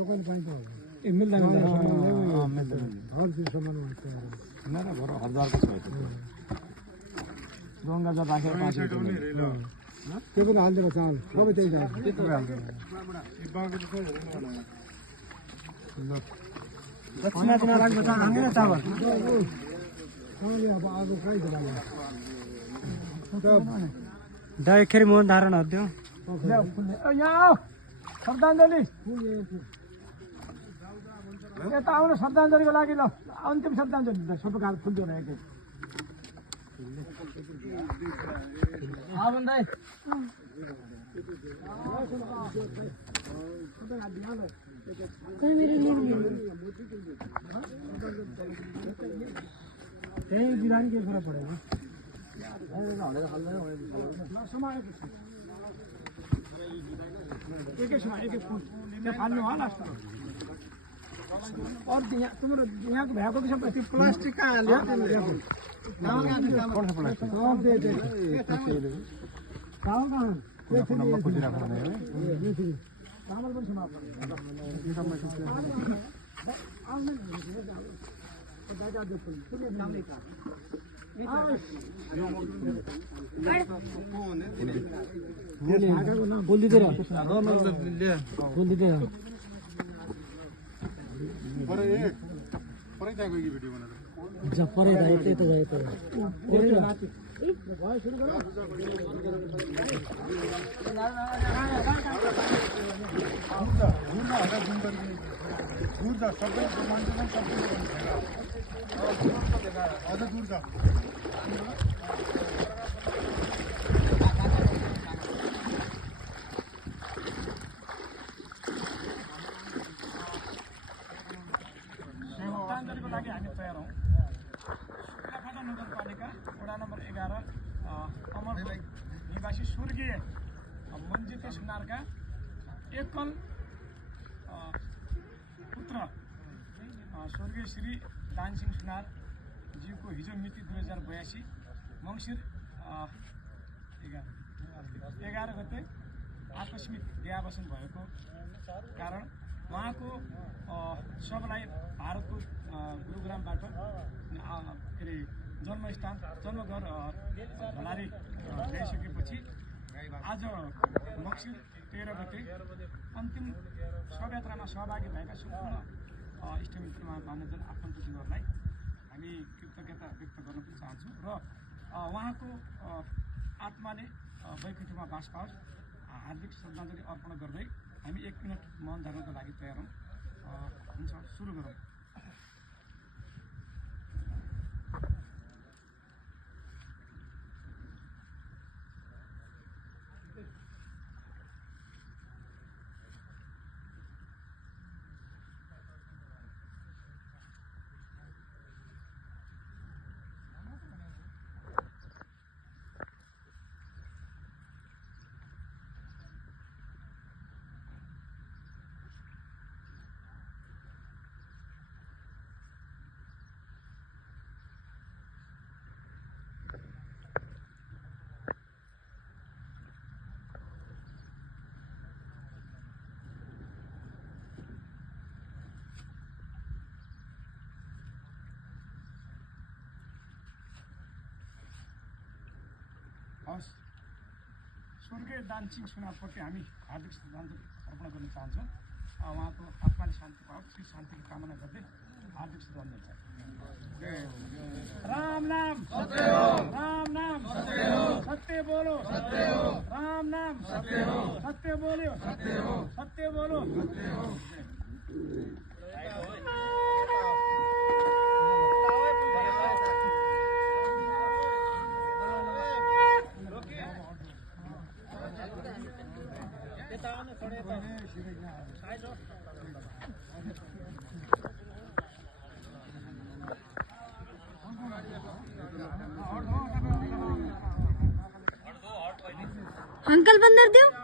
दोकान पाइन्छ ए मिल्दैन हर चीज सामान हुन्छ ना घर हजारको छ गङ्गा जा राखेर त्यो पनि हालिदिएको चामल सबै त्यही जान्छ दक्षिणा दिन राख्नु त हाङ्गे चावल अब आगो कहीँ दाइ खेर मोहन धारण हद्यो यहाँ श्रद्धाञ्जली यता आउनु श्रद्धाञ्जलीको लागि ल अन्तिम श्रद्धाञ्जली सबै गाह्रो फुल्यो न एकै दाइ त्यही बिरानी केही कुरा परेन एकैछिन एक एक फुल त्यहाँ फाल्नु होला अरू यहाँ तिम्रो यहाँको भ्याएको कि सब त्यो प्लास्टिक कहाँ हाल्यो चामल पनि बोलिदिएर परे यतै त गयो श्रद्धाञ्जलीको लागि हामी तयार हौँ फाटा नगरपालिका वडा नम्बर 11 अमरपुर निवासी स्वर्गीय मन्जिते सुनारका एकल पुत्र स्वर्गीय श्री दानसिंह सुनार ज्यूको हिजो मिति 2082 मङ्सिर 11 गते आकस्मिक देहावसान भएको कारण उहाँको सबलाई भारतको गुरुग्रामबाट के अरे जन्मस्थान जन्मघर धलारी ल्याइसकेपछि आज मङ्सिर 13 गते अन्तिम शवयात्रामा सहभागी भएका सम्पूर्ण इष्टमित्रमा मान्यजन आफन्तजनहरूलाई हामी कृतज्ञता व्यक्त गर्न पनि चाहन्छौँ र उहाँको आत्माले वैकुण्ठमा बास पाओस् हार्दिक श्रद्धाञ्जली अर्पण गर्दै हामी 1 मिनट मौन धारणको लागि तयार हौँ हुन्छ सुरु गरौँ स्वर्गीय दानसिंह सुनारप्रति हामी हार्दिक श्रद्धाञ्जली अर्पण गर्न चाहन्छौँ उहाँको आत्माले शान्ति पाओस् श्री शान्तिको कामना गर्दै हार्दिक श्रद्धाञ्जली राम नाम सत्य हो राम नाम सत्य हो सत्य बोलो सत्य हो राम नाम सत्य हो सत्य बोल्यो सत्य हो सत्य बोलो सत्य हो अंकल बंदर दो